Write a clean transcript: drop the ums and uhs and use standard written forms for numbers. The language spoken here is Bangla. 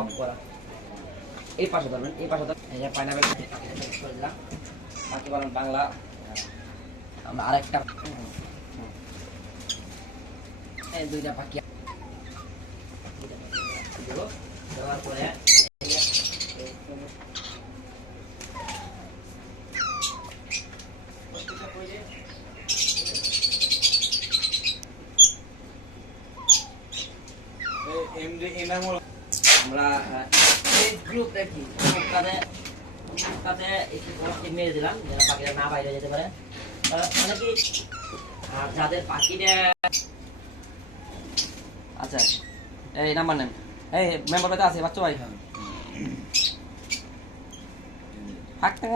অফ করা। এই পাশে ধরবেন, এই পাশে ধরবেন। এই যে পাইনাপেল করে দিলাম। বাকি বলেন বাংলা। আমরা আরেকটা এই দুইটা বাকি দেওয়ার পরে আমরা গ্রুপ দেখি গ্রুপটাতে একটু প্লাস্টিক মেরে দিলাম যেন পাখিটা না বাইরে যেতে পারে। মানে কি আর যাদের পাখিটা আচ্ছা এই নাম্বার নেন, এই মেম্বার আছে বাচ্চা ভাই থাকতে